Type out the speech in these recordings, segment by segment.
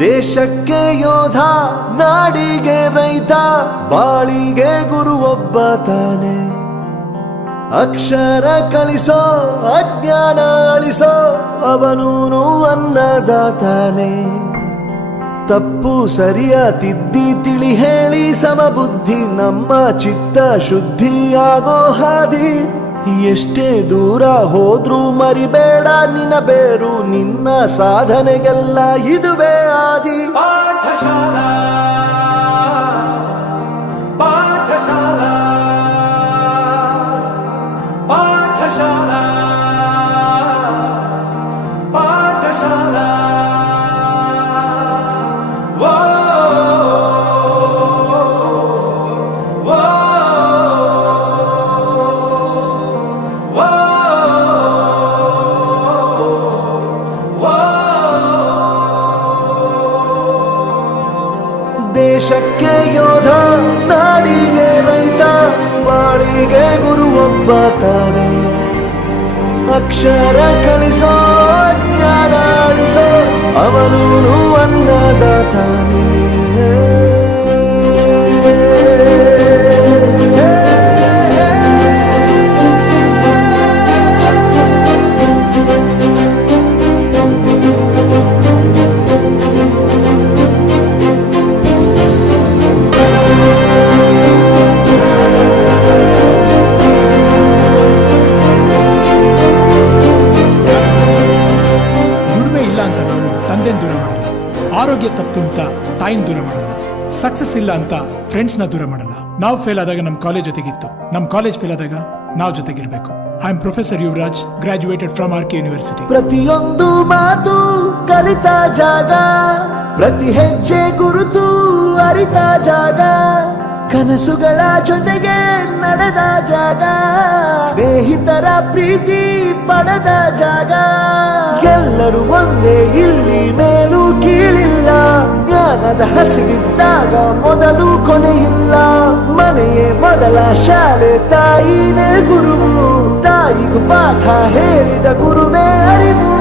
ದೇಶಕ್ಕೆ ಯೋಧ, ನಾಡಿಗೆ ರೈತ, ಬಾಳಿಗೆ ಗುರು ಒಬ್ಬ ತಾನೆ. ಅಕ್ಷರ ಕಲಿಸೋ, ಅಜ್ಞಾನ ಅಳಿಸೋ, ಅವನೂನು ಅನ್ನದಾತಾನೆ. ತಪ್ಪು ಸರಿಯ ತಿದ್ದಿ ತಿಳಿ ಹೇಳಿ ಸಮಬುದ್ಧಿ ನಮ್ಮ ಚಿತ್ತ ಶುದ್ಧಿಯಾಗೋ ಹಾದಿ. ಎಷ್ಟೇ ದೂರ ಹೋದ್ರೂ ಮರಿಬೇಡ ನಿನ್ನ ಬೇರು, ನಿನ್ನ ಸಾಧನೆಗೆಲ್ಲ ಇದುವೇ ಆದಿ. ಪಾಠಶಾಲಾ ಪಾಠಶಾಲಾ ಪಾಠಶಾಲಾ ಪಾಠಶಾಲಾ. ದೇಶಕ್ಕೆ ಯೋಧ, ನಾಡಿಗೆ ರೈತ, ಬಾಳಿಗೆ ಗುರು ಒಬ್ಬ ತಾನೆ. ಅಕ್ಷರ ಕಲಿಸೋ, ಜ್ಞಾನ ಅಳಿಸೋ, ಅವನೂನು ಅನ್ನದಾತಾನೆ. ದೂರ ಮಾಡಲ್ಲ, ಆರೋಗ್ಯ ತಪ್ಪು ಅಂತ ತಾಯಿನ ದೂರ ಮಾಡಲ್ಲ, ಸಕ್ಸಸ್ ಇಲ್ಲ ಅಂತ ಫ್ರೆಂಡ್ಸ್ನ ದೂರ ಮಾಡಲ್ಲ. ನಾವು ಫೇಲ್ ಆದಾಗ ನಮ್ಮ ಕಾಲೇಜ್ ಜೊತೆಗಿತ್ತು, ನಮ್ಮ ಕಾಲೇಜ್ ಫೇಲ್ ಆದಾಗ ನಾವು ಜೊತೆಗಿರ್ಬೇಕು. I am professor Yuvraj, graduated from R K university. ಪ್ರತಿಯೊಂದು ಮಾತು ಕಲಿತ ಜಾಗ, ಪ್ರತಿ ಹೆಜ್ಜೆ ಗುರುತು ಅರಿತ ಜಾಗ, ಕನಸುಗಳ ಜೊತೆಗೆ ನಡೆದ ಜಾಗ, ಸ್ನೇಹಿತರ ಪ್ರೀತಿ ಪಡೆದ ಜಾಗ. ಎಲ್ಲರೂ ಒಂದೇ, ಇಲ್ಲಿ ಮೇಲೂ ಕೀಳಿಲ್ಲ, ಜ್ಞಾನದ ಹಸಿವಿದ್ದಾಗ ಮೊದಲು ಕೊನೆಯಿಲ್ಲ. ಮನೆಯೇ ಮೊದಲ ಶಾಲೆ, ತಾಯಿನೇ ಗುರುವು, ತಾಯಿಗೂ ಪಾಠ ಹೇಳಿದ ಗುರುವೇ ಅರಿವು.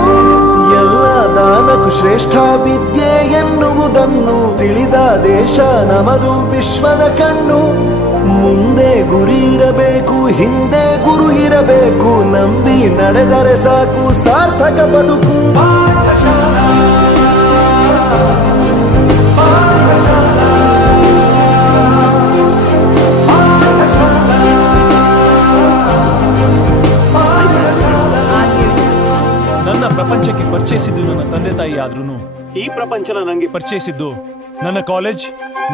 ಎಲ್ಲ ದಾನಕ್ಕೂ ಶ್ರೇಷ್ಠ ವಿದ್ಯೆ ಎನ್ನುವುದನ್ನು ತಿಳಿದ ದೇಶ ನಮದು, ವಿಶ್ವದ ಕಣ್ಣು. ಮುಂದೆ ಗುರಿ ಇರಬೇಕು, ಹಿಂದೆ ಗುರು ಇರಬೇಕು, ನಂಬಿ ನಡೆದರೆ ಸಾಕು ಸಾರ್ಥಕ ಬದುಕು. ಪಾಠಶಾಲಾ ಪಾಠಶಾಲಾ ನನ್ನ ಪ್ರಪಂಚಕ್ಕೆ ಪರಿಚಯಿಸಿದ್ದು ನನ್ನ ತಂದೆ ತಾಯಿ ಆದ್ರೂ ಈ ಪ್ರಪಂಚನ ನನಗೆ ಪರಿಚಯಿಸಿದ್ದು ನನ್ನ ಕಾಲೇಜ್,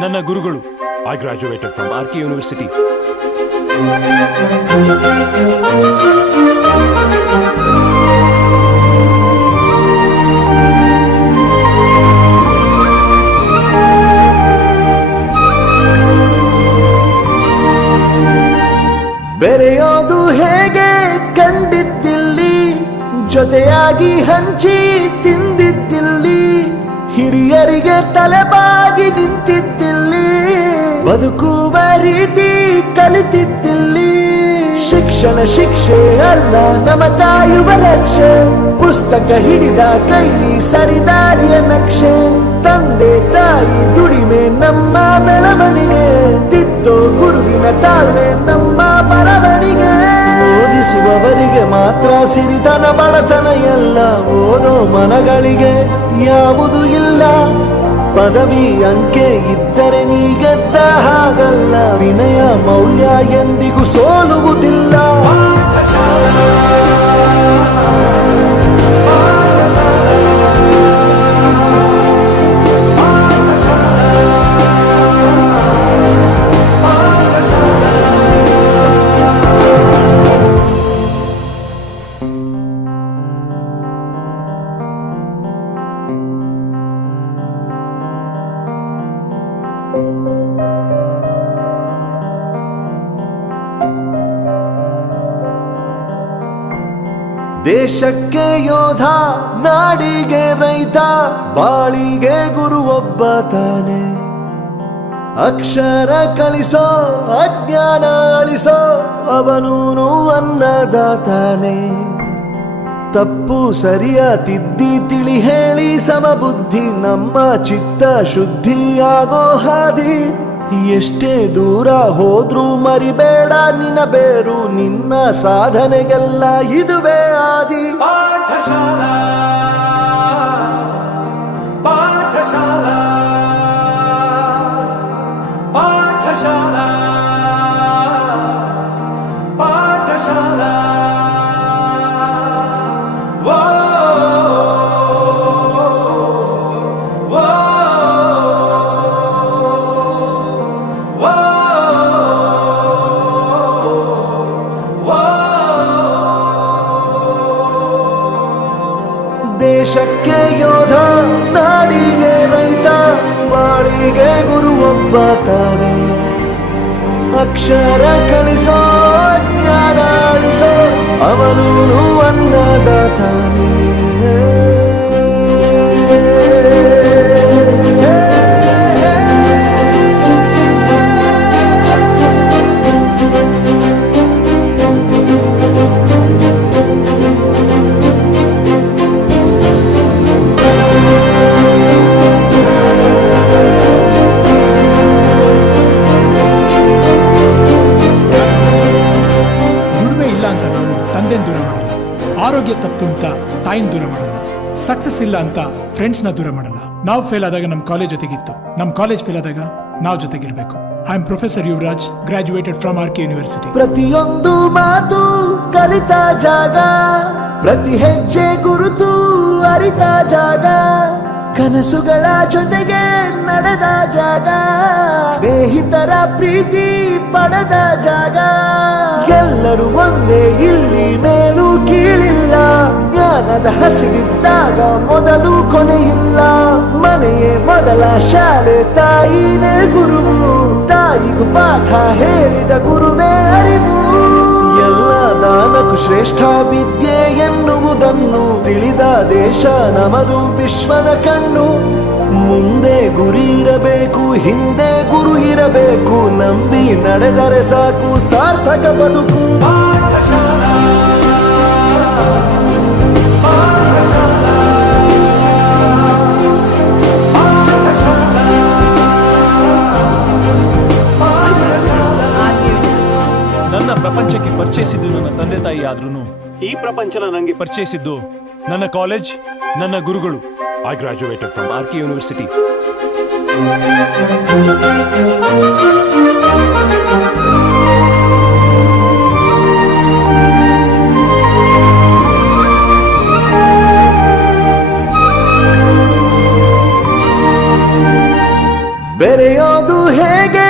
ನನ್ನ ಗುರುಗಳು. I graduated from RK University. ಬೆರೆಯೋದು ಹೇಗೆ ಕಂಡಿದ್ದಿಲ್ಲಿ, ಜೊತೆಯಾಗಿ ಹಂಚಿ ತಿಂದಿದ್ದಿಲ್ಲಿ, ಹಿರಿಯರಿಗೆ ತಲೆಬಾಗಿ ನಿಂತಿದ್ದಿಲ್ಲಿ, ಬದುಕುವ ರೀತಿ ಕಲಿತಿದ್ದಿಲ್ಲಿ. ಶಿಕ್ಷಣ ಶಿಕ್ಷೆ ಅಲ್ಲ, ನಮ ಕಾಯುವ ರಕ್ಷೆ, ಪುಸ್ತಕ ಹಿಡಿದ ಕೈ ಸರಿದಾರಿಯ ನಕ್ಷೆ. ತಂದೆ ತಾಯಿ ದುಡಿಮೆ ನಮ್ಮ ಬೆಳವಣಿಗೆ, ತಿದ್ದೋ ಗುರುವಿನ ತಾಳ್ಮೆ ನಮ್ಮ ಬರವಣಿಗೆ. ಓದಿಸುವವರಿಗೆ ಮಾತ್ರ ಸಿರಿತನ ಬಡತನ ಎಲ್ಲ, ಓದೋ ಮನಗಳಿಗೆ ಯಾವುದು ಇಲ್ಲ. ಪದವಿ ಅಂಕೆ ಇದ್ದರೆ ನೀ ಗೆದ್ದ ಹಾಗಲ್ಲ, ವಿನಯ ಮೌಲ್ಯ ಎಂದಿಗೂ ಸೋಲುವುದಿಲ್ಲ. ದೇಶಕ್ಕೆ ಯೋಧ, ನಾಡಿಗೆ ರೈತ, ಬಾಳಿಗೆ ಗುರು ಒಬ್ಬ ತಾನೆ. ಅಕ್ಷರ ಕಲಿಸೋ, ಅಜ್ಞಾನ ಅಳಿಸೋ, ಅವನೂನು ಅನ್ನದಾತಾನೆ. ತಪ್ಪು ಸರಿಯ ತಿದ್ದಿ ತಿಳಿ ಹೇಳಿ ಸಮಬುದ್ಧಿ ನಮ್ಮ ಚಿತ್ತ ಶುದ್ಧಿಯಾಗೋ ಹಾದಿ. ಎಷ್ಟೇ ದೂರ ಹೋದ್ರೂ ಮರಿಬೇಡ ನಿನ್ನ ಬೇರು, ನಿನ್ನ ಸಾಧನೆಗೆಲ್ಲ ಇದುವೇ ಆದಿ. ಪಾಠಶಾಲಾ ಪಾಠಶಾಲಾ ಪಾಠಶಾಲಾ ಪಾಠಶಾಲಾ. ದೇಶಕ್ಕೆ ಯೋಧ, ನಾಡಿಗೆ ರೈತ, ಬಾಳಿಗೆ ಗುರು ಒಬ್ಬ ತಾನೆ. ಅಕ್ಷರ ಕಲಿಸೋ, ಜ್ಞಾನ ಅಳಿಸೋ, ಅವನೂನು ಅನ್ನದಾತಾನೆ. ತಂದೆನ್ ದೂರ ಮಾಡಲ್ಲ, ಆರೋಗ್ಯ ತಪ್ಪು ಅಂತ ತಾಯಿನ ದೂರ ಮಾಡಲ್ಲ, ಸಕ್ಸಸ್ ಇಲ್ಲ ಅಂತ ಫ್ರೆಂಡ್ಸ್ನ ದೂರ ಮಾಡಲ್ಲ. ನಾವು ಫೇಲ್ ಆದಾಗ ನಮ್ಮ ಕಾಲೇಜ್ ಜೊತೆಗಿತ್ತು, ನಮ್ಮ ಕಾಲೇಜ್ ಫೇಲ್ ಆದಾಗ ನಾವು ಜೊತೆಗಿರ್ಬೇಕು. I am professor Yuvraj, graduated from R K university. ಪ್ರತಿಯೊಂದು ಮಾತು ಕಲಿತ ಜಾಗ, ಪ್ರತಿ ಹೆಜ್ಜೆ ಗುರುತು ಅರಿತ ಜಾಗ, ಕನಸುಗಳ ಜೊತೆಗೆ ನಡೆದ ಜಾಗ, ಸ್ನೇಹಿತರ ಪ್ರೀತಿ ಪಡೆದ ಜಾಗ. ಎಲ್ಲರೂ ಒಂದೇ, ಇಲ್ಲಿ ಮೇಲೂ ಕೀಳಿಲ್ಲ, ಜ್ಞಾನದ ಹಸಿವಿದ್ದಾಗ ಮೊದಲು ಕೊನೆಯಿಲ್ಲ. ಮನೆಯೇ ಮೊದಲ ಶಾಲೆ, ತಾಯಿನೇ ಗುರುವು, ತಾಯಿಗೂ ಪಾಠ ಹೇಳಿದ ಗುರುವೇ ಅರಿವು. ಎಲ್ಲ ದಾನಕ್ಕೂ ಶ್ರೇಷ್ಠ ವಿದ್ಯೆ ಎನ್ನುವುದನ್ನು ತಿಳಿದ ದೇಶ ನಮದು, ವಿಶ್ವದ ಕಣ್ಣು. ಮುಂದೆ ಗುರಿ ಇರಬೇಕು, ಹಿಂದೆ ಗುರು ಇರಬೇಕು, ನಂಬಿ ನಡೆದರೆ ಸಾಕು ಸಾರ್ಥಕ ಬದುಕು. ಪಾಠಶಾಲಾ ಪಾಠಶಾಲಾ ಪಾಠಶಾಲಾ ಪಾಠಶಾಲಾ. ನನ್ನ ಪ್ರಪಂಚಕ್ಕೆ ಪರಿಚಯಿಸಿದ್ದು ನನ್ನ ತಂದೆ ತಾಯಿ ಆದ್ರೂ ಈ ಪ್ರಪಂಚನ ನನಗೆ ಪರಿಚಯಿಸಿದ್ದು ನನ್ನ ಕಾಲೇಜ್, ನನ್ನ ಗುರುಗಳು. I graduated from RK University. ಬೆರೆಯೋದು ಹೇಗೆ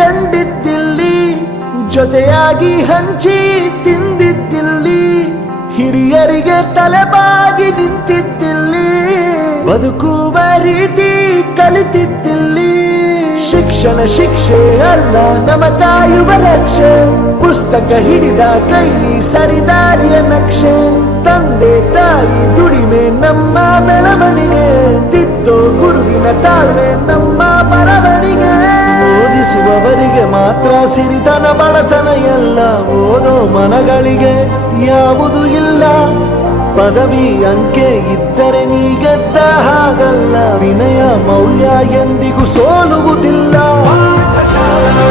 ಕಂಡಿದ್ದಿಲ್ಲಿ, ಜೊತೆಯಾಗಿ ಹಂಚಿ ತಿಂದಿದ್ದಿಲ್ಲಿ, ಹಿರಿಯರಿಗೆ ತಲೆಬಾಗಿ ನಿಂತಿದ್ದಿಲ್ಲಿ, ಬದುಕುವ ರೀತಿ ಕಲಿತಿದ್ದಿಲ್ಲಿ. ಶಿಕ್ಷಣ ಶಿಕ್ಷೆ ಅಲ್ಲ, ನಮ ಕಾಯುವ ರಕ್ಷೆ, ಪುಸ್ತಕ ಹಿಡಿದ ಕೈ ಸರಿದಾರಿಯ ನಕ್ಷೆ. ತಂದೆ ತಾಯಿ ದುಡಿಮೆ ನಮ್ಮ ಬೆಳವಣಿಗೆ, ತಿದ್ದೋ ಗುರುವಿನ ತಾಳ್ಮೆ ನಮ್ಮ ಬರವಣಿಗೆ. ಓದಿಸುವವರಿಗೆ ಮಾತ್ರ ಸಿರಿತನ ಬಡತನ ಎಲ್ಲ, ಓದೋ ಮನಗಳಿಗೆ ಯಾವುದು ಇಲ್ಲ. ಪದವಿ ಅಂಕೆ ಇದ್ದರೆ ನೀ ಗೆದ್ದ ಹಾಗಲ್ಲ, ವಿನಯ ಮೌಲ್ಯ ಎಂದಿಗೂ ಸೋಲುವುದಿಲ್ಲ. ಪಾಠಶಾಲಾ